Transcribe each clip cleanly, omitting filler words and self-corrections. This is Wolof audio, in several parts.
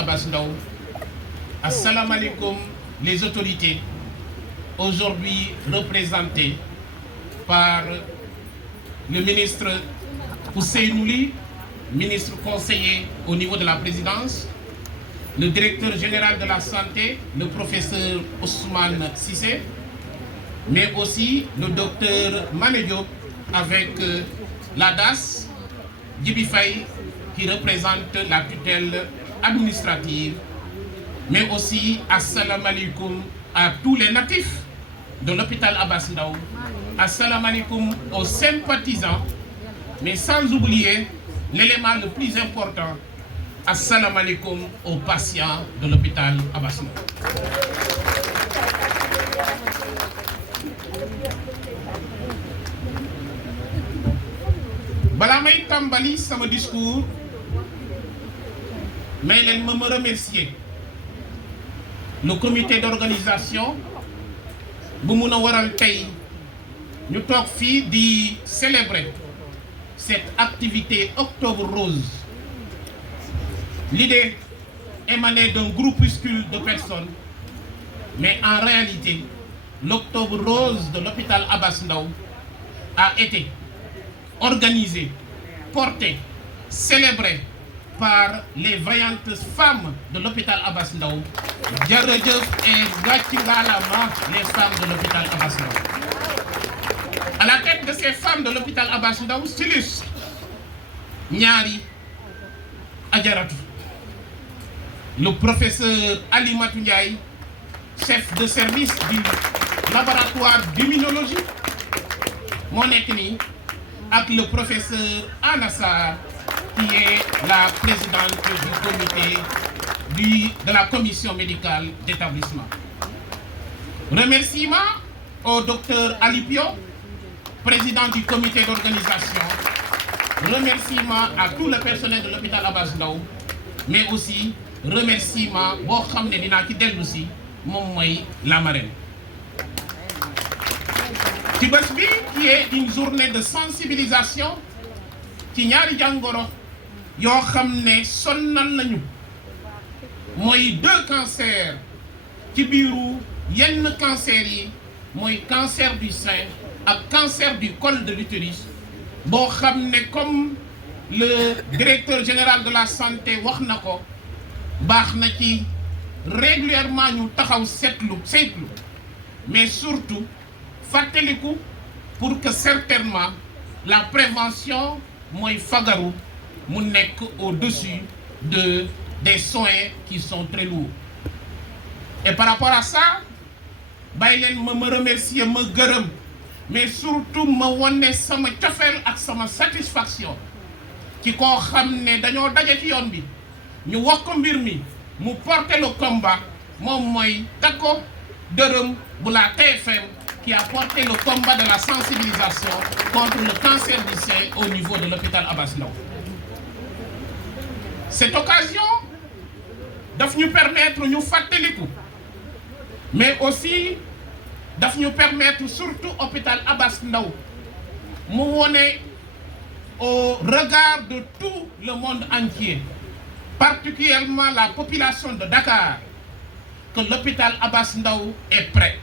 Abass Ndao. Assalamu alaikum les autorités, aujourd'hui représentées par le ministre Ousseynou Ly, ministre conseiller au niveau de la présidence, le directeur général de la santé, le professeur Ousmane Cissé, mais aussi le docteur Mané Diop avec la DAS, Djibi Faye, qui représente la tutelle administrative, mais aussi assalamu alaikum à tous les natifs de l'hôpital Abass Ndao, assalamu alaikum aux sympathisants, mais sans oublier l'élément le plus important, assalamu alaikum aux patients de l'hôpital Abass Ndao. Bala may tàmbali sama discours mais leen ma remercier le comité d'organisation bu mun a waral tey ñu toog fii di célébrer cette activité Octobre Rose. L'idée émanait d'un groupuscule de personnes, mais en réalité l'Octobre Rose de l'hôpital Abass Ndao a été organisé, porté, célébré par les vaillantes femmes de l'hôpital Abass Ndao. Jërëjëf et gàcce ngalaama les femmes de l'hôpital Abass Ndao. À la tête de ces femmes de l'hôpital Abass Ndao s'illustre ñaari ajaratu, le professeur Alimatou Ndiaye, chef de service du laboratoire d'immunologie, moo nekk nii, ak le professeur Anna Sarr, qui est la présidente du comité de la commission médicale d'établissement. Remerciements au docteur Ali Pio, président du comité d'organisation. Remerciements à tout le personnel de l'hôpital Abass Ndao, mais aussi remerciements boo xam ne dinaa ci dellu si moom mooy la marraine. ci bés bi qui est une journée de sensibilisation ci ñaari jàngoro yoo xam ne sonnal nañu, mooy 2 cancers ci biiru yenn cancer yi, mooy cancer du sein ak cancer du col de l'utérus, boo xam ne comme le directeur général de la santé wax na ko, baax na ci régulièrement ñu taxaw seetlu mais surtout fàttaliku pour que certainement la prévention mooy fagaru mu nekk au-dessus des soins qui sont très lourds. Et par rapport à ça, bàyyi leen ma remercier, ma gërëm, mais surtout ma wone sama cofeel ak sama satisfaction ci koo xam ne dañoo daje ci yoon bi ñu wax ko mbir mi mu porter le combat, moom mooy Tako Dërëm bu la TFM, qui a porté le combat de la sensibilisation contre le cancer du sein au niveau de l'hôpital Abass Ndao. Cette occasion daf ñu permettre ñu fàttaliku, mais aussi daf ñu permettre surtout hôpital Abass Ndao mu wone au regard de tout le monde entier, particulièrement la population de Dakar, que l'hôpital Abass Ndao est prêt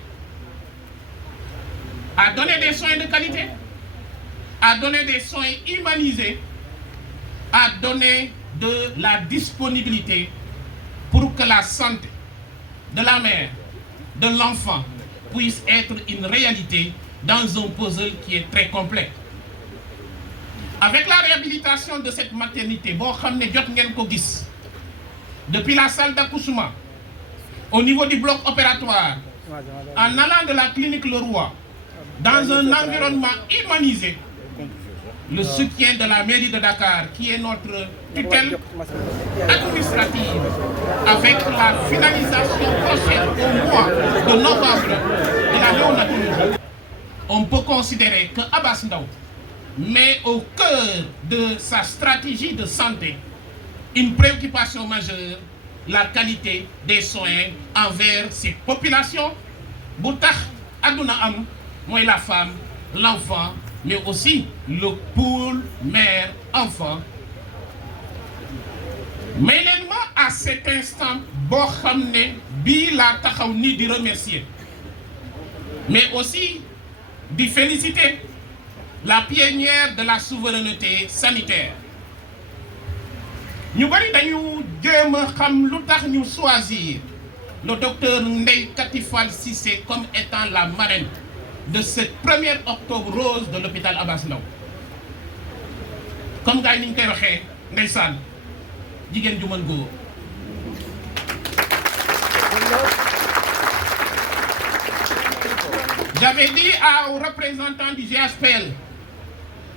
à donner des soins de qualité, à donner des soins humanisés, à donner de la disponibilité pour que la santé de la mère, de l'enfant puisse être une réalité dans un puzzle qui est très complexe. Avec la réhabilitation de cette maternité, boo xam ne jot ngeen ko gis, depuis la salle d'accouchement, au niveau du bloc opératoire, en allant de la clinique Leroy, dans un environnement humanisé, le soutien de la mairie de Dakar, qui est notre tutelle administrative, avec la finalisation prochaine au mois de novembre de la néonatologie, on peut considérer que Abass Ndao met au cœur de sa stratégie de santé une préoccupation majeure, la qualité des soins envers ces populations bu tax àdduna am, mooy la femme, l'enfant, mais aussi le couple mère-enfant. Mais leen ma à cet instant boo xam ne bii laa taxaw ni di remercier mais aussi di féliciter la pionnière de la souveraineté sanitaire. Ñu bari dañu jéem a xam lu tax ñu choisir le docteur Ndeye Kati Fall Cissé comme étant la marraine de ce 1er octobre rose de l'hôpital Abass Ndao. Comme gars yi ni ñu koy waxee ndeysaan jigéen ju mën góor. J'avais dit aux représentants du GHPL,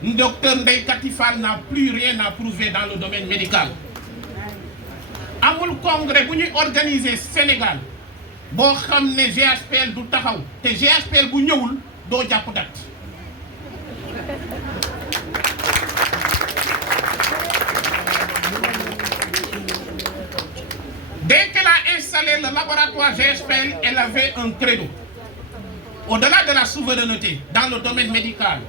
docteur Ndeye Kati Fall n'a plus rien à prouver dans le domaine médical. Amul congrès bu ñuy organiser Sénégal boo xam ne GHPL du taxaw te GHPL bu ñëwul doo jàpp date. Dès qu'elle a installé le laboratoire GHPL, elle avait un credo. Au-delà de la souveraineté dans le domaine médical,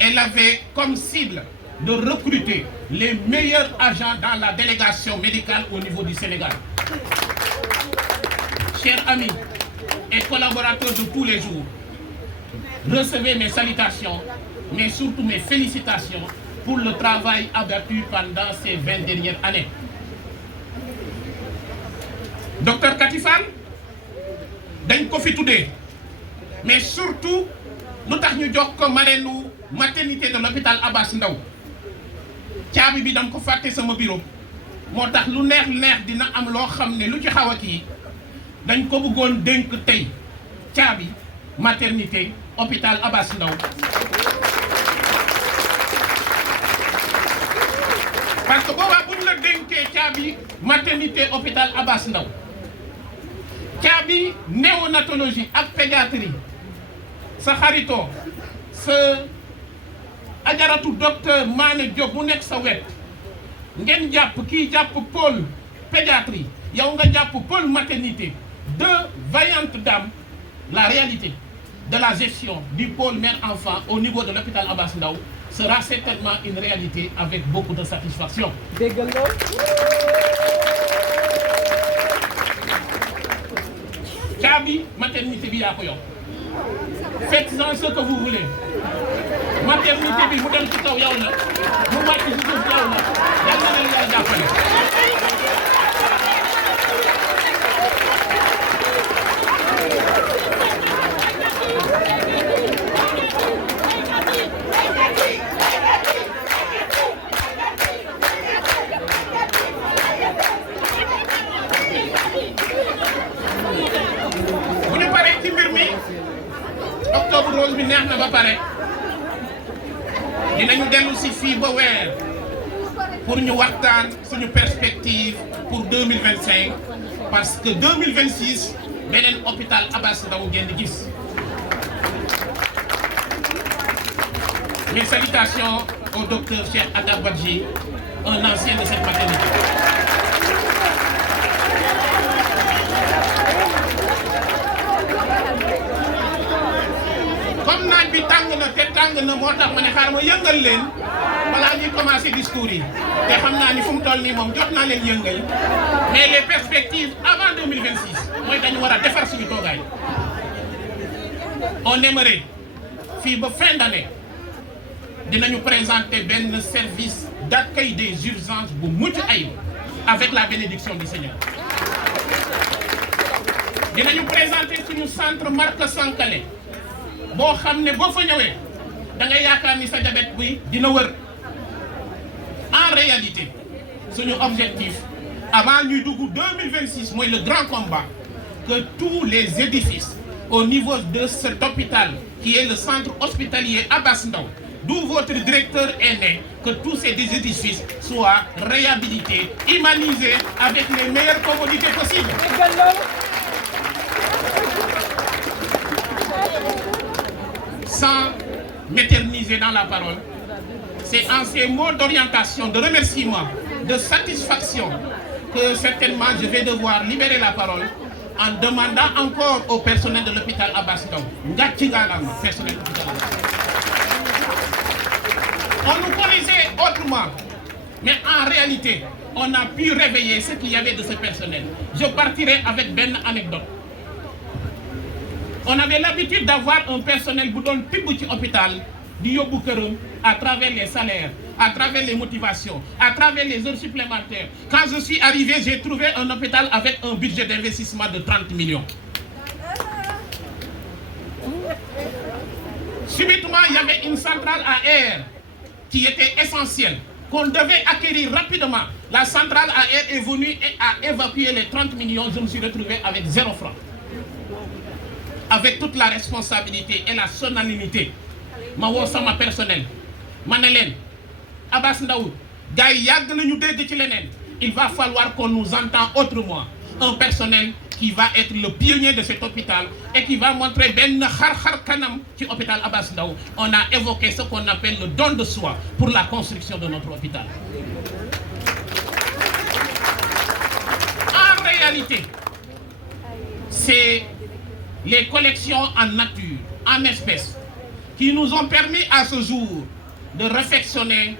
elle avait comme cible de recruter les meilleurs agents dans la délégation médicale au niveau du Sénégal. Chers amis et collaborateurs de tous les jours, recevez mes salutations, mais surtout mes félicitations pour le travail abattu pendant ces 20 dernières années. Docteur Kati Fall dañ ko fi tuddee mais surtout lu tax ñu jox ko marraine maternité de l'hôpital Abass Ndao caabi bi dam ko fàtte sama bureau moo tax lu neex dina am loo xam ne lu ci xaw a kii dañ ko bëggoon dénk tey caabi maternité hôpital Abass Ndao parce que boobaa bu ñu la dénkee caabi maternité hôpital Abass Ndao caabi néonatologie ak pédiatrie sa xaritoo sa ajaratu docteur Mané Diop mu nekk sa wet ngeen jàpp kii jàpp pôle pédiatrie yow nga jàpp pôle maternité, deux vaillantes dames. La réalité de la gestion du pôle mère-enfant au niveau de l'hôpital Abass Ndao sera certainement une réalité avec beaucoup de satisfaction. Caabi maternité bi yaa ko yor faites-en ce que vous voulez maternité bi mu dem ci kaw yow la mu wàcc ci suuf yow la yal na leen yàlla jàppale. Octobre rose bi neex na ba pare dinañu dellu si fii ba weer pour ñu waxtaan suñu perspective pour 2025 parce que 2026 beneen hôpital Abass Ndao ngeen di gis. Mes salutations au docteur Cheikh Anta Badji, un ancien de cette maternité. Comme naaj bi tàng na te tàng na moo tax ma ne xaaral ma yëngal leen balaa ñuy commencer discours yi te xam naa ni fu mu toll nii moom jot naa leen yëngal mais les perspectives avant 2026 mooy dañu war a defar suñu toogaay. On aimerait fii ba fin d'année dinañu présenter benn service d'accueil des urgences bu mucc ayib avec la bénédiction du Seigneur. Dinañu présenter suñu centre Marc Sankalé boo xam ne boo fa ñëwee da ngay yaakaar ni sa diabète bi dina wër. En réalité suñu objectif avant ñuy dugg 2026 mooy le grand combat que tous les édifices au niveau de cet hôpital qui est le centre hospitalier Abass Ndao, d'où votre directeur est né, que tous ces édifices soient réhabilités, humanisés avec les meilleures commodités possibles. Sans m'éterniser dans la parole, c'est en ces mots d'orientation, de remerciement, de satisfaction que certainement je vais devoir libérer la parole en demandant encore au personnel de l'hôpital Abass Ndao, ngàcci ngaalama personnel de l'hôpital Abass Ndao. On nous connaissait autrement, mais en réalité, on a pu réveiller ce qu'il y avait de ce personnel. Je partirai avec une anecdote. On avait l'habitude d'avoir un personnel qui donne tout petit hôpital, à travers les salaires, à travers les motivations, à travers les heures supplémentaires. Quand je suis arrivé, j'ai trouvé un hôpital avec un budget d'investissement de 30 millions. Subitement, il y avait une centrale à air qui était essentielle, qu'on devait acquérir rapidement. La centrale à air est venue et a évacué les 30 millions. Je me suis retrouvé avec 0 franc. Avec toute la responsabilité et la solennité. Ma woo sama personnel ma ne leen Abass Ndao gars yi yàgg nañu dégg ci leneen. Il va falloir qu'on nous entende autrement. Un personnel qui va être le pionnier de cet hôpital et qui va montrer ben xar kanam ci hôpital Abass Ndao. On a évoqué ce qu'on appelle le don de soi pour la construction de notre hôpital. En réalité, c'est les collections en nature, en espèces, qui nous ont permis à ce jour de réfectionner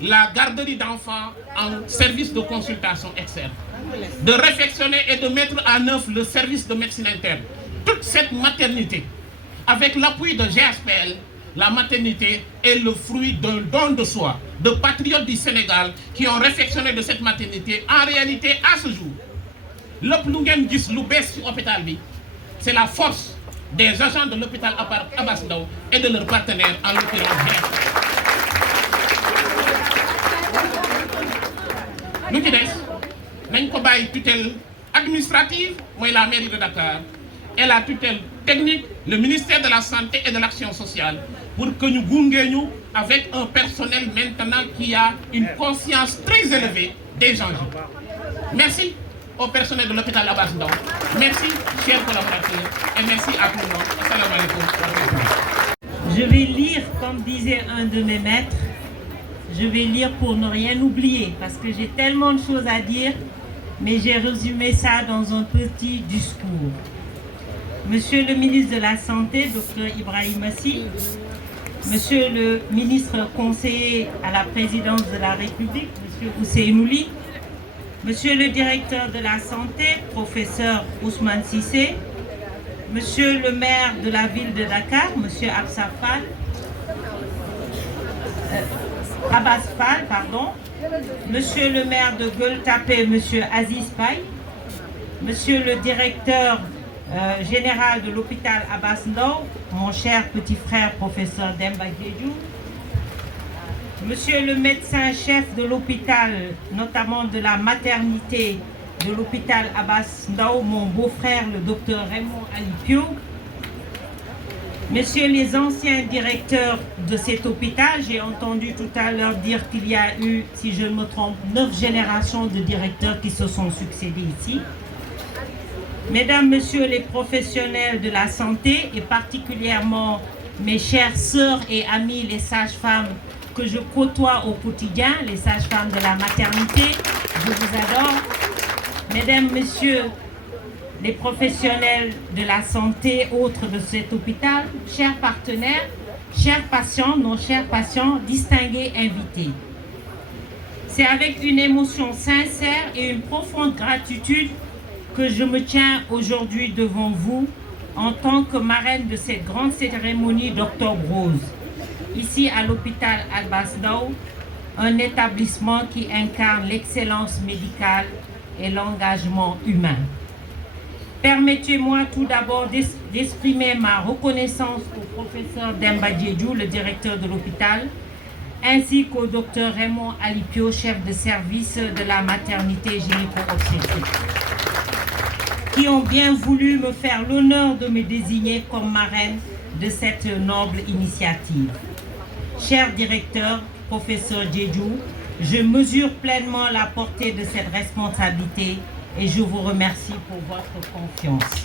la garderie d'enfants en service de consultation externe, de réfectionner et de mettre en œuvre le service de médecine interne. Toute cette maternité, avec l'appui de GSPL, la maternité est le fruit d'un don de soi, de patriotes du Sénégal qui ont réfectionné de cette maternité. En réalité, à ce jour, le plus ngeen gis lu bees ci hôpital bi, c'est la force des agents de l'hôpital Abass Ndao et de leurs partenaires, en l'occurrence GSPL. Nous qui nous avons une tutelle administrative, moi la mairie de Dakar, et la tutelle technique, le ministère de la Santé et de l'Action sociale, pour que nous gounguions avec un personnel maintenant qui a une conscience très élevée des enjeux. Merci au personnel de l'hôpital Abass Ndao. Merci, chers collaborateurs, et merci à tout le monde. Assalamu alaikum. Je vais lire, comme disait un de mes maîtres, je vais lire pour ne rien oublier, parce que j'ai tellement de choses à dire, mais j'ai résumé ça dans un petit discours. Monsieur le ministre de la Santé, Dr Ibrahima Sy, Monsieur le ministre conseiller à la présidence de la République, Monsieur Ousseynou Ly, Monsieur le directeur de la Santé, Professeur Ousmane Cissé, Monsieur le maire de la ville de Dakar, Monsieur Absa Fall, Abass Fall, pardon, Monsieur le maire de Gueule Tapée, Monsieur Aziz Paye, Monsieur le directeur général de l'hôpital Abass Ndao, mon cher petit frère professeur Demba Diédhiou, Monsieur le médecin-chef de l'hôpital, notamment de la maternité de l'hôpital Abass Ndao, mon beau-frère le docteur Raymond Alipio, Messieurs les anciens directeurs de cet hôpital, j'ai entendu tout à l'heure dire qu'il y a eu, si je ne me trompe, 9 générations de directeurs qui se sont succédés ici. Mesdames, Messieurs les professionnels de la santé et particulièrement mes chères sœurs et amies les sages-femmes que je côtoie au quotidien, les sages-femmes de la maternité, je vous adore. Mesdames, Messieurs les professionnels de la santé autres de cet hôpital, chers partenaires, chers patients, nos chers patients, distingués invités. C'est avec une émotion sincère et une profonde gratitude que je me tiens aujourd'hui devant vous en tant que marraine de cette grande cérémonie d'Octobre Rose, ici à l'hôpital Abass Ndao, un établissement qui incarne l'excellence médicale et l'engagement humain. Permettez-moi tout d'abord d'exprimer ma reconnaissance au professeur Demba Diédhiou, le directeur de l'hôpital, ainsi qu'au docteur Raymond Alipio, chef de service de la maternité gynéco-obstétrique, qui ont bien voulu me faire l'honneur de me désigner comme marraine de cette noble initiative. Cher directeur, professeur Diédhiou, je mesure pleinement la portée de cette responsabilité et je vous remercie pour votre confiance.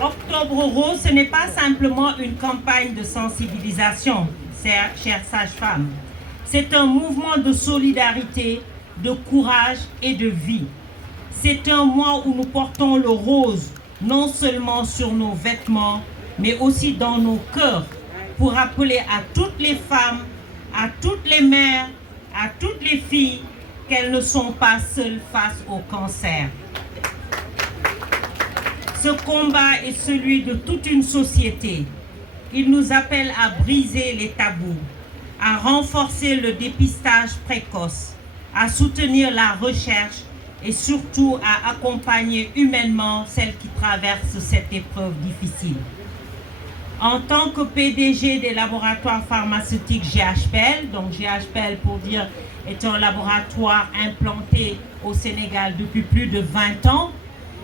Octobre Rose, ce n'est pas simplement une campagne de sensibilisation, chères sages-femmes. C'est un mouvement de solidarité, de courage et de vie. C'est un mois où nous portons le rose, non seulement sur nos vêtements, mais aussi dans nos cœurs, pour rappeler à toutes les femmes, à toutes les mères, à toutes les filles, qu'elles ne sont pas seules face au cancer. Ce combat est celui de toute une société. Il nous appelle à briser les tabous, à renforcer le dépistage précoce, à soutenir la recherche et surtout à accompagner humainement celles qui traversent cette épreuve difficile. En tant que PDG des laboratoires pharmaceutiques GHPL, donc GHPL pour dire est un laboratoire implanté au Sénégal depuis plus de 20 ans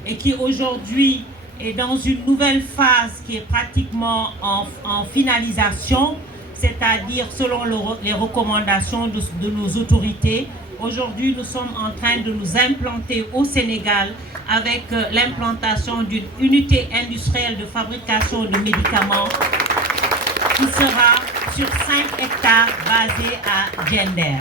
et qui aujourd'hui est dans une nouvelle phase qui est pratiquement en finalisation, c'est-à-dire selon les recommandations de nos autorités. Aujourd'hui, nous sommes en train de nous implanter au Sénégal avec l'implantation d'une unité industrielle de fabrication de médicaments qui sera sur 5 hectares basée à Diender.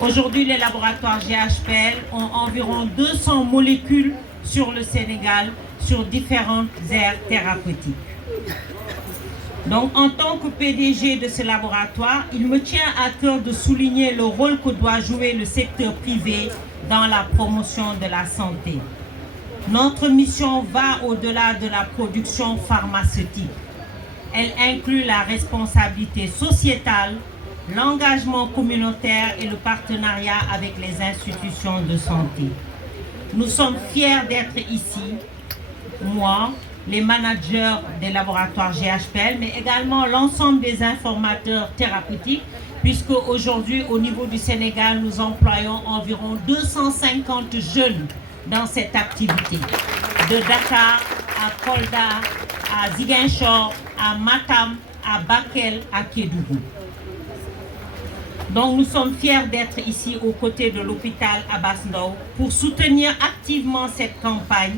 Aujourd'hui, les laboratoires GHPL ont environ 200 molécules sur le Sénégal, sur différentes aires thérapeutiques. Donc, en tant que PDG de ce laboratoire, il me tient à cœur de souligner le rôle que doit jouer le secteur privé dans la promotion de la santé. Notre mission va au-delà de la production pharmaceutique. Elle inclut la responsabilité sociétale, l'engagement communautaire et le partenariat avec les institutions de santé. Nous sommes fiers d'être ici, moi, les managers des laboratoires GHPL, mais également l'ensemble des informateurs thérapeutiques, puisque aujourd'hui, au niveau du Sénégal, nous employons environ 250 jeunes dans cette activité. De Dakar à Kolda, à Ziguinchor, à Matam, à Bakel, à Kédougou. Donc nous sommes fiers d'être ici aux côtés de l'hôpital Abass Ndao pour soutenir activement cette campagne,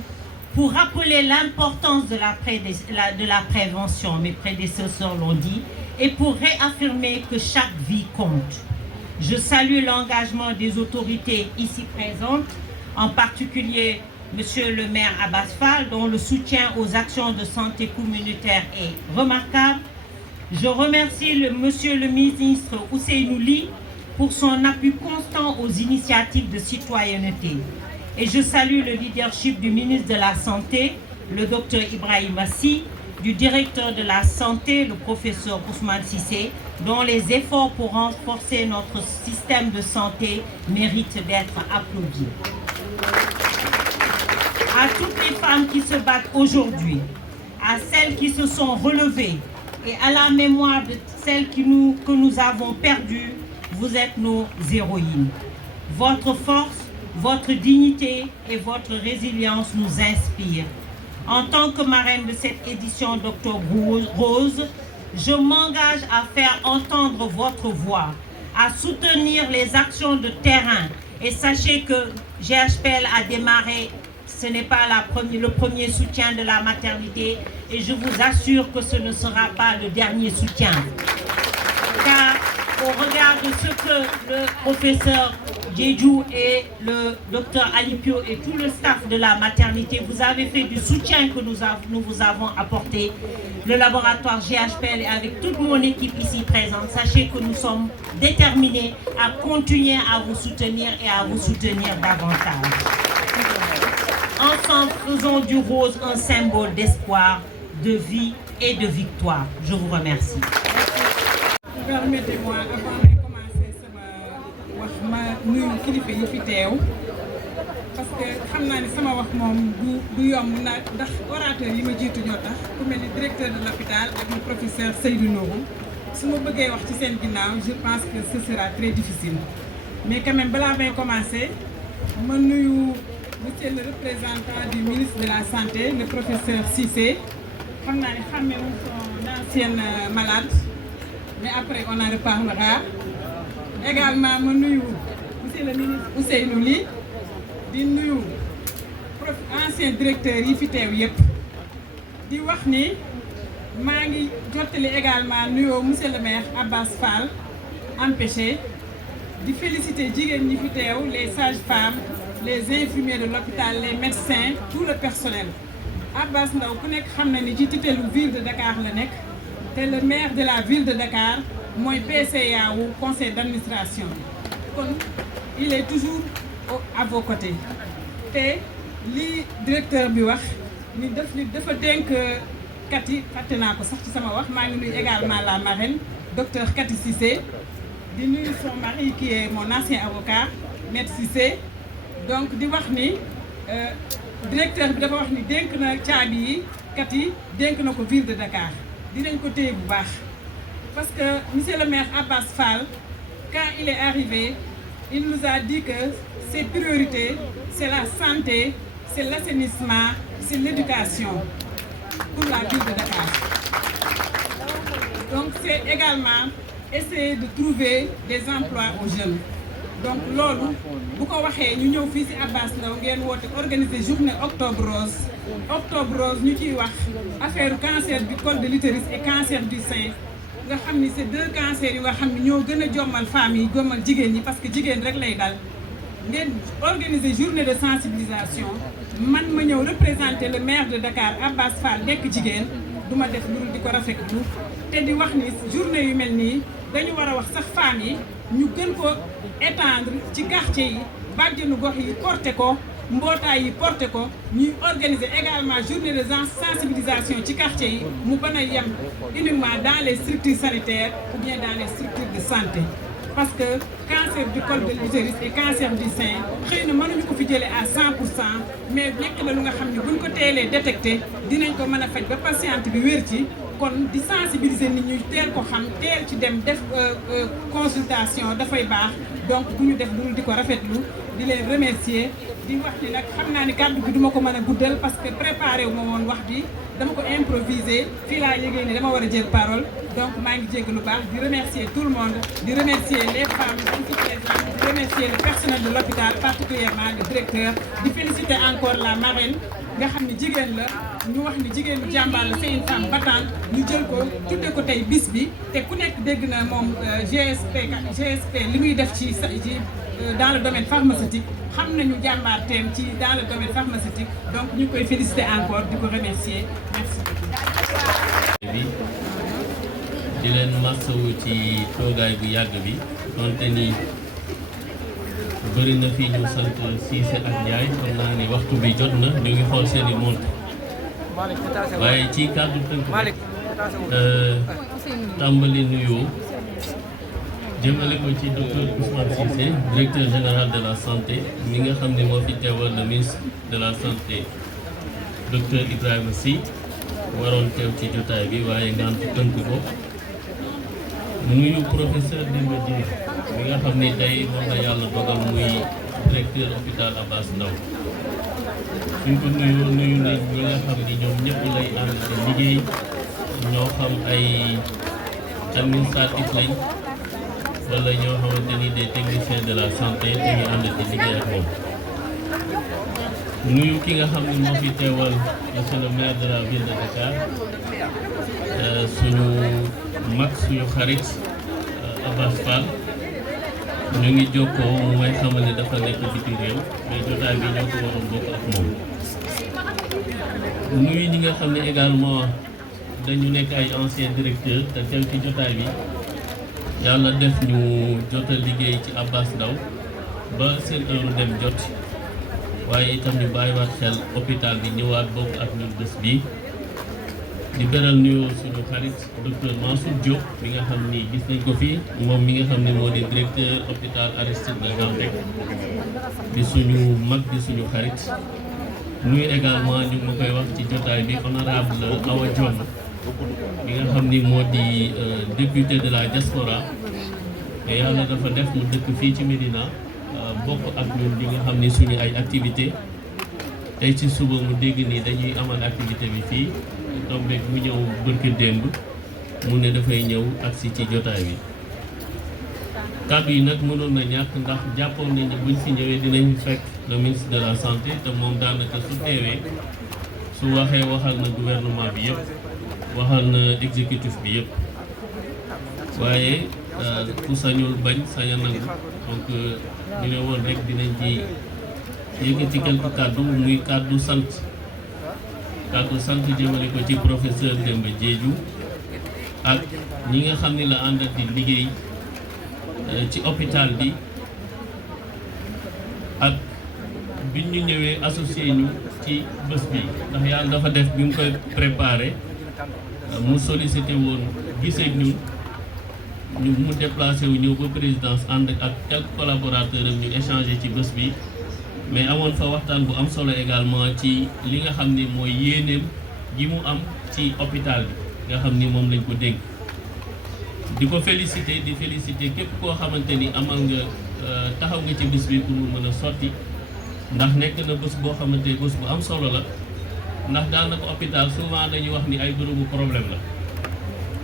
pour rappeler l'importance de la prévention, mes prédécesseurs l'ont dit, et pour réaffirmer que chaque vie compte. Je salue l'engagement des autorités ici présentes, en particulier Monsieur le maire Abass Fall, dont le soutien aux actions de santé communautaire est remarquable. Je remercie Monsieur le ministre Ousseynou Ly pour son appui constant aux initiatives de citoyenneté. Et je salue le leadership du ministre de la Santé, le docteur Ibrahima Sy, du directeur de la Santé, le professeur Ousmane Cissé, dont les efforts pour renforcer notre système de santé méritent d'être applaudis. À toutes les femmes qui se battent aujourd'hui, à celles qui se sont relevées et à la mémoire de celles que nous avons perdues, vous êtes nos héroïnes. Votre force, votre dignité et votre résilience nous inspirent. En tant que marraine de cette édition d'Octobre Rose, je m'engage à faire entendre votre voix, à soutenir les actions de terrain. Et sachez que GHPL a démarré, ce n'est pas le premier soutien de la maternité, et je vous assure que ce ne sera pas le dernier soutien. Car au regard de ce que le professeur Djedjou et le docteur Alipio et tout le staff de la maternité, vous avez fait du soutien que nous vous avons apporté. Le laboratoire GHPL et avec toute mon équipe ici présente, sachez que nous sommes déterminés à continuer à vous soutenir et à vous soutenir davantage. Ensemble, faisons du rose un symbole d'espoir, de vie et de victoire. Je vous remercie. Permettez-moi, avant de commencer sama wax ma nuyu kilifa yi fi teew parce que xam naa ni sama wax moom du yomb ndax orateur yi ma jiitu ñoo tax ku mel ni directeur de l'hôpital ak le professeur Seydou Nourou su ma bëggee wax ci seen ginnaaw je pense que ce sera très difficile mais quand même balaa may commencer ma nuyu monsieur le représentant du ministre de la Santé, le professeur Cissé. Je sais que son ancienne malade, mais après on en reparlera. Également, je nuyu monsieur le ministre Ousseynou Ly, di nuyu ancien directeur yi fi teew yépp di wax ni maa ngi jottali également nuyoo monsieur le maire Abass Fall empêché di féliciter jigéen ñi fi teew les sages-femmes, les infirmiers de l'hôpital, les médecins, tout le personnel. Abass Ndao ku nekk xam na ni ci tutelle ville de Dakar la nekk te le maire de la ville de Dakar mooy PCA wu conseil d'administration kon il est toujours à vos côtés te li directeur bi wax ni dafa dénk Kati fàtte naa ko sax ci sama wax maa ngi nuyu également la marraine docteur Kati Cissé di nuyu son mari qui est mon ancien avocat maître Cissé donc di wax ni directeur bi dafa wax ni dénk na caabi yi Kati dénk na ko ville de Dakar dinañ ko téye bu baax parce que monsieur le maire Abbas Fall quand il est arrivé il nous a dit que ses priorités c'est la santé, c'est l'assainissement, c'est l'éducation pour la ville de Dakar. Donc c'est également essayer de trouver des emplois aux jeunes. Donc loolu bu ko waxee ñu ñëw fii ci Abbas Ndao ngeen woote organiser journée octobre rose ñu ciy wax affaire cancer du col de l'utérus et cancer du sein nga xam ni c'est deux cancers yu nga xam ni ñoo gën a jommal femmes yi jommal jigéen ñi parce que jigéen rek lay dal ngeen organiser journée de sensibilisation man ma ñëw représenter le maire de Dakar Abbas Fall nekk jigéen du ma def lu di ko rafetlu te di wax ni journée yu mel nii dañu war a wax sax femmes yi ñu gën ko étendre ci quartier yi bàjjenu gox yi porté ko mbootaay yi porté ko ñuy organiser également journée de sensibilisation ci quartier yi mu bañ a yem uniquement dans les structures sanitaires ou bien dans les structures de santé parce que cancer du col de l'utérus et cancer du sein xëy na mënuñu ko fi jëlee à 100% mais nekk na lu nga xam ne buñ ko teelee détecté dinañ ko mën a faj ba patiente bi wér ci kon di sensibiliser nit ñi teel ko xam teel ci dem def consultation dafay baax donc bu ñu def dul di ko rafetlu di leen remercier di wax ni nag xam naa ni kàddu gi duma ko mën a guddal parce que préparé wu ma woon wax bi dama ko improviser fii laa yëgee ni dama war a jël parole donc maa ngi jégg lu baax di remercier tout le monde di remercier les femmes ici présentes di remercier le personnel de l'hôpital particulièrement le directeur di féliciter encore la marraine nga xam ni jigéen la ñu wax ni jigéenu jàmbaar la c'est une femme battante ñu jël ko tudde ko tey bis bi te ku nekk dégg na moom GSP li muy def ci dans le domaine pharmaceutique xam nañu jàmbaar teem ci dans le domaine pharmaceutique donc ñu koy féliciter encore di ko remercier merci bi di leen masawu ci toogaay bu yàgg bi donte ni bëri na fii ñu sant Cissé ak Ndiaye xam naa ni waxtu bi jot na ñu ngi xool seeni montre waaye ci kàddu tënk tàmbali nuyoo jëmale ko ci docteur Ousmane Cissé directeur général de la santé mi nga xam ne moo fi teewal le ministre de la santé docteur Ibrahima Sy waroon teew ci jotaay bi waaye ngant tënk ko nuyu professeur Demba Dieng mi nga xam ne tey moom la yàlla dogal muy directeur hôpital Abbas Ndao suñ ko nuyu nit ñi nga xam ni ñoom ñëpp lay ànd ci liggéey ñoo xam ay administratif lañ wala ñoo xamante ni des techniciens de la santé te ñu ànd ci liggéey ak moom nuyu ki nga xam ne moo fi teewal monsieur le maire de la ville de Dakar suñu mag suñu xarit Abbas Fall ñu ngi jokkoo mu may xamal ne dafa nekk biti réew mais jotaay bi ñoo ko waroon bokk ak moom nuyu ñi nga xam ne également dañu nekk ay anciens directeurs te teew ci jotaay bi yàlla def ñu jot a liggéey ci Abbas Ndao ba seen heure dem jot waaye itam ñu bàyyiwaat xel hôpital bi ñëwaat bokk ak ñun bés bi di beral nuyoo suñu xarit docteur Mansour Diop mi nga xam ni gis nañ ko fii moom mi nga xam ne moo di directeur hôpital Aristide Le Dantec di suñu mag di suñu xarit nuyu également ñu ma koy wax ci jotaay bi honorable Awa Dione mi nga xam ni moo di député de la diaspora te yàlla dafa def mu dëkk fii ci Médina bokk ak ñun li nga xam ni suñu ay activité tey ci suba mu dégg ni dañuy amal activité bi fii tombeek mu ñëw bërki démb mu ne dafay ñëw agsi ci jotaay bi kàddu yi nag mënoon na ñàkk ndax jàppoon nañu buñ fi ñëwee dinañ fekk le ministre de la santé te moom daanaka su teewee su waxee waxal na gouvernement bi yëpp waxal na exécutif bi yëpp waaye ku sañul bañ sañ a nangu donc ñu ne woon rek dinañ ci yëkkati quelques kàddu muy kàddu sant jëmale ko ci professeur Demba Diédhiou ak ñi nga xam ni la àndat di liggéey ci hôpital bi ak bi ñu ñëwee associé ñu ci bés bi ndax yàlla dafa def bi mu koy préparé mu sollicité woon gisee ñun mu déplacé wu ñëw ba présidence ànd ak quelques collaborateurs am ñu échangé ci bés bi mais amoon fa waxtaan bu am solo également ci li nga xam ni mooy yéeneem gi mu am ci hôpital bi nga xam ni moom lañ ko dénk di ko félicité di félicité képp koo xamante ni amal nga taxaw nga ci bés bi pour mu mën a sotti ndax nekk na bés boo xamante bés bu am solo la ndax daanaka hôpital souvent dañuy wax ni ay bërëbu problème la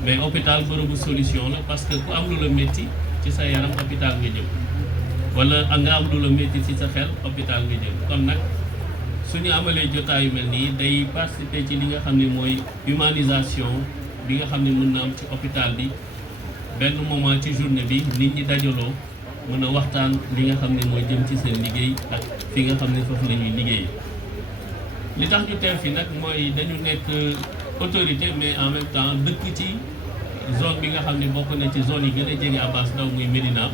mais hôpital bërëbu solution la parce que ku am lu la métti ci sa yaram hôpital nga jëm wala nga am lu la métti ci sa xel hôpital nga jëm kon nag suñu amalee jotaay yu mel nii day participer ci li nga xam ne mooy humanisation bi nga xam ne mën na am ci hôpital bi benn moment ci journée bi nit ñi dajaloo mën a waxtaan li nga xam ne mooy jëm ci seen liggéey ak fi nga xam ne foofu la ñuy liggéey li tax ñu teew fi nag mooy dañu nekk autorité mais en même temps dëkk ci zone bi nga xam ne bokk na ci zone yi gën a jege Abass Ndao muy Médina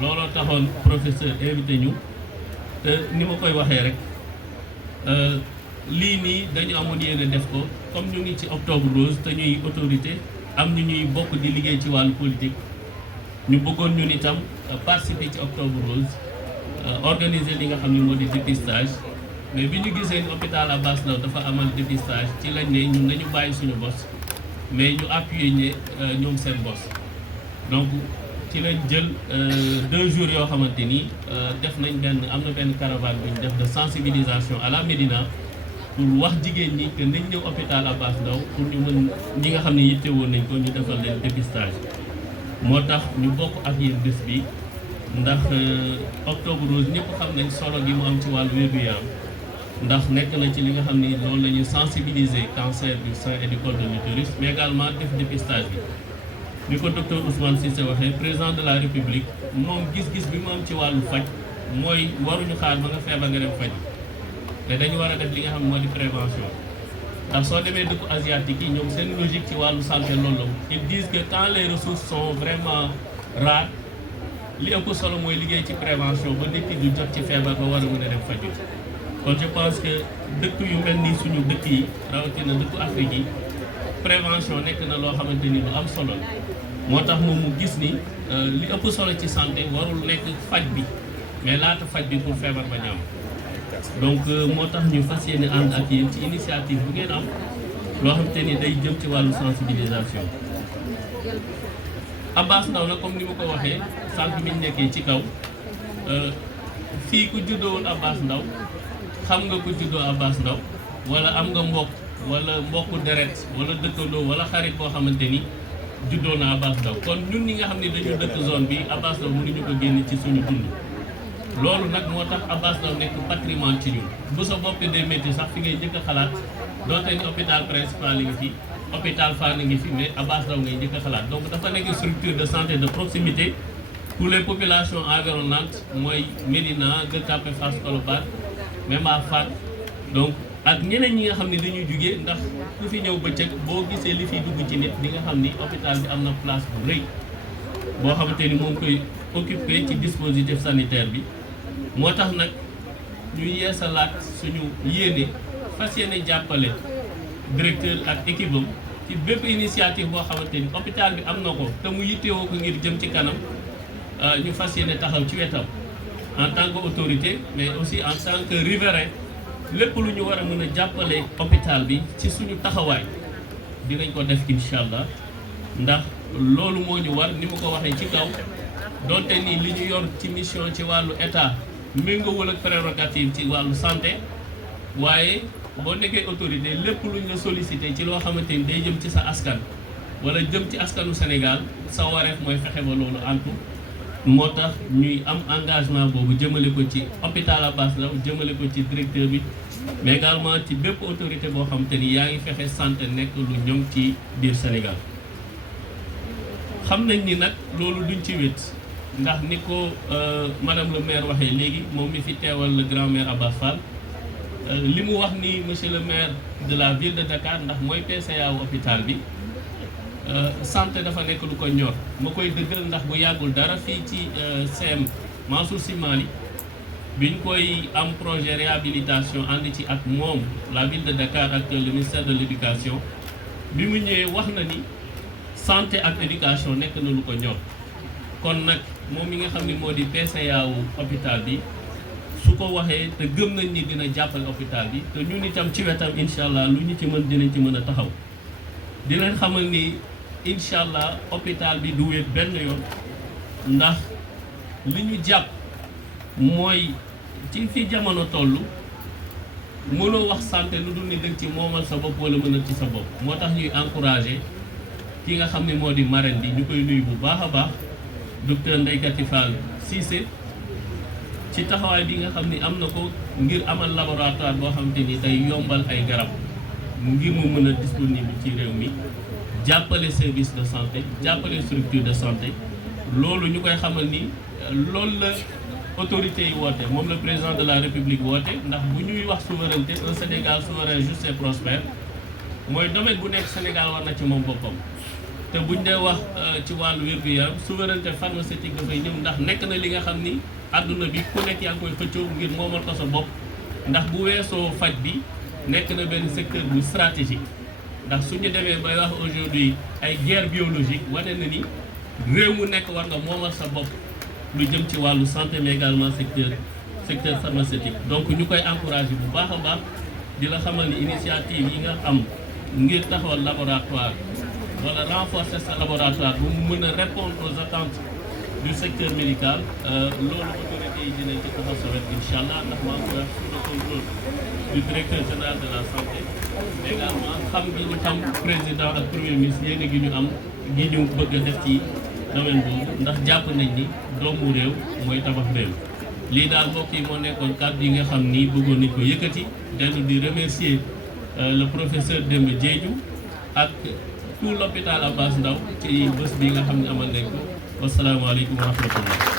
looloo taxoon professeur invité ñu te ni ma koy waxee rek lii nii dañu amoon yéene def ko comme ñu ngi ci octobre rose te ñuy autorité am ñu ñuy bokk di liggéey ci wàllu politique ñu bëggoon ñun itam participer ci octobre rose organiser li nga xam ne moo di dépistage mais bi ñu gisee ni hôpital Abass Ndao dafa amal dépistage ci lañ ne ñun nañu bàyyi suñu bos mais ñu appuyer ñe ñoom seen bos donc ci lañ jël 2 jours yoo xamante ni def nañ am na benn caravane bu ñu def de sensibilisation à la Médina pour wax jigéen ñi que nañ ñëw hôpital Abass Ndao pour ñu mën ñi nga xam ne yitte woon nañ ko ñu defal leen dépistage moo tax ñu bokk ak yéen bés bi ndax octobre rose ñëpp xam nañ solo gi mu am ci wàllu wér-gu-yaram ndax nekk na ci li nga xam ni loolu la ñuy sensibiliser cancer du sein et du col de l'utérus mais également def dépistage bi ni ko docteur Ousmane Cissé waxee président de la République moom gis-gis bi mu am ci wàllu faj mooy waruñu xaar ba nga feebar nga dem faj mais dañu war a def li nga xam ne moo di prévention ndax soo demee dëkku asiatique yi ñoom seen logique ci wàllu santé loolu la ils disent que quand les ressources sont vraiment rares li ëpp solo mooy liggéey ci prévention ba nit ki du jot ci feebar ba war a mën a dem faju kon je pense que dëkk yu mel ni suñu dëkk yi rawatina dëkku Afrique yi prévention nekk na loo xamante ni lu am solo la moo tax moom mu gis ni li ëpp solo ci santé warul nekk faj bi mais laata faj bi pour feebar ba ñaam donc moo tax ñu fas yéene ànd ak yéen ci initiative bu ngeen am loo xamante ni day jëm ci wàllu sensibilisation Abass Ndao nag comme ni ma ko waxee sànq mi ñu nekkee ci kaw fii ku juddoowul Abass Ndao xam nga ku juddoo Abass Ndao wala am nga mbokk wala mbokku deret wala dëkkandoo wala xarit boo xamante ni juddoo na Abass Ndao kon ñun ñi nga xam ne dañu dëkk zone bi Abass Ndao mënuñu ko génne ci suñu dund loolu nag moo tax Abass Ndao nekk patrimoine ci ñun bu sa bopp dee métti sax fi ngay njëkk a xalaat doonte ni hôpital principal yi ngi fi hôpital Fann ngi fi mais Abass Ndao ngay njëkk a xalaat donc dafa nekk structure de santé de proximité pour les populations environnantes mooy Médina Gueule Tapée Fass Colobane même à Fann donc ak ñeneen ñi nga xam ne dañuy jugee ndax ku fi ñëw bëccëg boo gisee li fiy dugg ci nit di nga xam ni hôpital bi am na place bu rëy boo xamante ni moom koy occupé ci dispositif sanitaire bi moo tax nag ñu yeesalaat suñu yéene fas yéene jàppale directeur ak équipe am ci bépp initiative boo xamante ni hôpital bi am na ko te mu yittewoo ko ngir jëm ci kanam ñu fas yéene taxaw ci wetam en tant que autorité mais aussi en tant que riverain lépp lu ñu war a mën a jàppale hôpital bi ci suñu taxawaay dinañ ko def incha allah ndax loolu moo ñu war ni ma ko waxee ci kaw donte ni li ñu yor ci mission ci wàllu état méngoowul ak prérogative ci wàllu santé waaye boo nekkee autorité lépp lu ñu la sollicité ci loo xamante ni day jëm ci sa askan wala jëm ci askanu Sénégal sa wareef mooy fexe ba loolu antu moo tax ñuy am engagement boobu jëmale ko ci hôpital Abass Ndao jëmale ko ci directeur bi mais également ci bépp autorité boo xamante ni yaa ngi fexe santé nekk lu ñoŋ ci biir Sénégal xam nañ ni nag loolu duñ ci wét ndax ni ko madame le maire waxee léegi moom mi fi teewal le grand maire Abass Fall li mu wax ni monsieur le maire de la ville de Dakar ndax mooy PCA wu hôpital bi santé dafa nekk lu ko ñor ma koy dëggal ndax bu yàggul dara fii ci CM Mansour Sy Mali biñ koy am projet réhabilitation ànd ci ak moom la ville de Dakar ak le ministère de l'éducation bi mu ñëwee wax na ni santé ak éducation nekk na lu ko ñor kon nag moom mi nga xam ni moo di PCA wu hôpital bi su ko waxee te gëm nañ ni dina jàppale hôpital bi te ñun itam ci wetam incha allah lu ñu ci mën dinañ ci mën a taxaw di leen xamal ni incha allah hôpital bi du wéet benn yoon ndax li ñu jàpp mooy ci fi jamono toll mënoo wax santé lu dul ni danga ci moomal sa bopp wala mënal ci sa bopp moo tax ñuy encouragé ki nga xam ne moo di marraine bi ñu koy nuyu bu baax a baax docteur Ndeye Kati Fall Cissé ci taxawaay bi nga xam ni am na ko ngir amal laboratoire boo xamante ni day yombal ay garab ngir mu mën a disponible ci réew mi jàppale service de santé jàppale structure de santé loolu ñu koy xamal ni loolu la autorité yi woote moom le président de la république woote ndax bu ñuy wax souveraineté un Sénégal souverain juste et prospère mooy domaine bu nekk Sénégal war na ci moom boppam te buñ dee wax ci wàllu wér-gu-yaram souveraineté pharmaceutique dafay ñëw ndax nekk na li nga xam ni àdduna bi ku nekk yaa ngi koy xëccoo ngir moomal ko sa bopp ndax bu weesoo faj bi nekk na benn secteur bu stratégique ndax suñu demee bay wax aujourd'hui ay guerre biologique wane na ni réew mu nekk war nga moomal sa bopp lu jëm ci wàllu santé mais également secteur pharmaceutique donc ñu koy encourager bu baax a baax di la xamal ni initiative yi nga am ngir taxawal laboratoire wala renforcer sa laboratoire ba mu mën a répondre aux attentes du secteur médical loolu autorité yi dinañ ci taxaw sa wet incha allah ndax maa ngi wax sous le contrôle du directeur général de la santé mais également xam gi ñu xam président ak premier ministre yéen gi ñu am gi ñu bëgg a def ci domaine boobu ndax jàpp nañ ni doomu réew mooy tabax réew lii daal mbokk yi moo nekkoon kàddu yi nga xam ni bëggoon nañ ko yëkkati dellu di remercier le professeur Demba Diédhiou ak tout l'hôpital Abass Ndao ci bés bi nga xam ne amal nañ ko wasalaamaaleykum wa rahmatullah